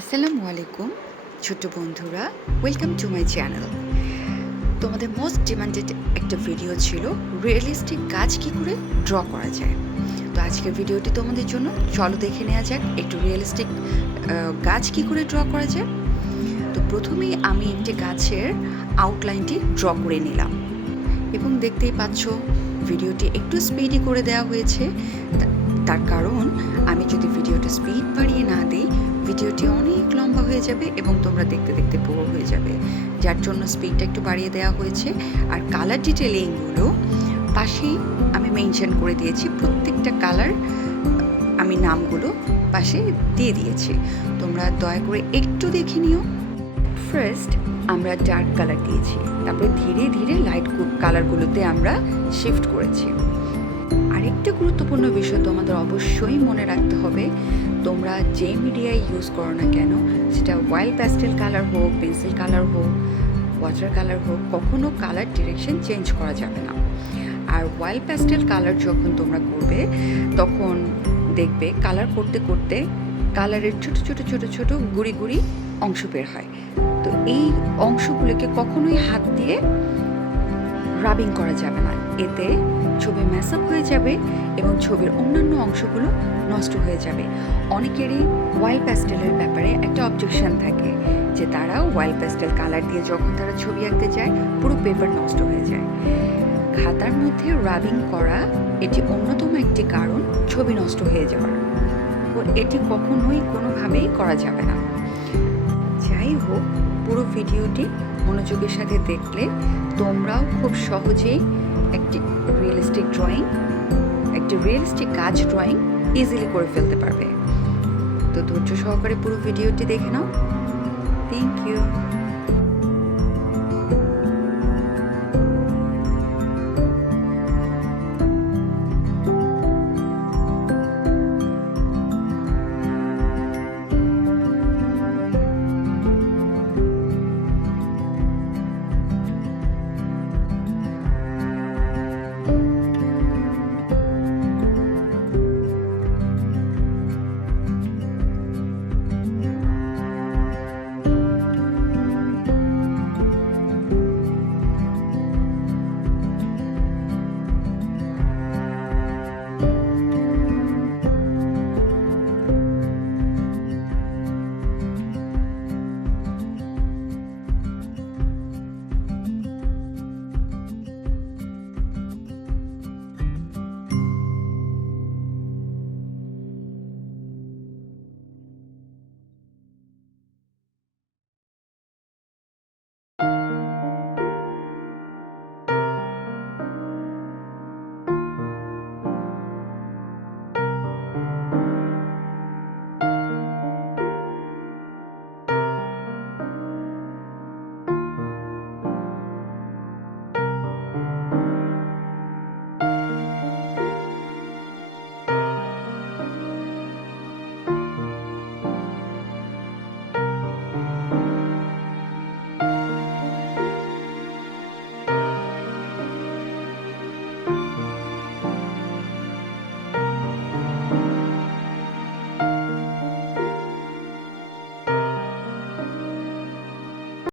আসসালামু আলাইকুম ছোট্ট বন্ধুরা, ওয়েলকাম টু মাই চ্যানেল। তোমাদের মোস্ট ডিমান্ডেড একটা ভিডিও ছিল রিয়েলিস্টিক গাছ কী করে ড্র করা যায়। তো আজকের ভিডিওটি তোমাদের জন্য, চলো দেখে নেওয়া যাক একটু রিয়েলিস্টিক গাছ কী করে ড্র করা যায়। তো প্রথমেই আমি একটি গাছের আউটলাইনটি ড্র করে নিলাম এবং দেখতেই পাচ্ছ ভিডিওটি একটু স্পিডি করে দেওয়া হয়েছে। তার কারণ আমি যদি ভিডিওটা স্পিড বাড়িয়ে না দিই, ভিডিওটি অনেক লম্বা হয়ে যাবে এবং তোমরা দেখতে দেখতে বোর হয়ে যাবে, যার জন্য স্পিডটা একটু বাড়িয়ে দেওয়া হয়েছে। আর কালার ডিটেলিংগুলো পাশেই আমি মেনশন করে দিয়েছি, প্রত্যেকটা কালার আমি নামগুলো পাশে দিয়ে দিয়েছি, তোমরা দয়া করে একটু দেখে নিও। ফার্স্ট আমরা ডার্ক কালার দিয়েছি, তারপরে ধীরে ধীরে লাইট কালারগুলোতে আমরা শিফট করেছি। আরেকটা গুরুত্বপূর্ণ বিষয় তোমাদের অবশ্যই মনে রাখতে হবে, তোমরা যে মিডিয়ায় ইউজ করো না কেন, সেটা অয়েল প্যাস্টেল কালার হোক, পেন্সিল কালার হোক, ওয়াটার কালার হোক, কখনো কালার ডিরেকশন চেঞ্জ করা যাবে না। আর অয়েল প্যাস্টেল কালার যখন তোমরা করবে, তখন দেখবে কালার করতে করতে কালারের ছোট ছোট ছোট ছোট গুড়ি গুড়ি অংশ বের হয়। তো এই অংশগুলোকে কখনোই হাত দিয়ে রাবিং করা যাবে না, এতে ছবি ম্যাসআপ হয়ে যাবে এবং ছবির অন্যান্য অংশগুলো নষ্ট হয়ে যাবে। অনেকেরই অয়েল প্যাস্টেলের ব্যাপারে একটা অবজেকশন থাকে যে তারা অয়েল প্যাস্টেল কালার দিয়ে যখন তারা ছবি আঁকতে যায়, পুরো পেপার নষ্ট হয়ে যায়। খাতার মধ্যে রাবিং করা এটি অন্যতম একটি কারণ ছবি নষ্ট হয়ে যাওয়ার, ও এটি কখনোই কোনোভাবেই করা যাবে না। যাই হোক, পুরো ভিডিওটি মনোযোগের সাথে দেখলে তোমরাও খুব সহজেই একটি রিয়েলিস্টিক গাছ ড্রয়িং ইজিলি করে ফেলতে পারবে। তো ধৈর্য সহকারে পুরো ভিডিওটি দেখে নাও। Thank you.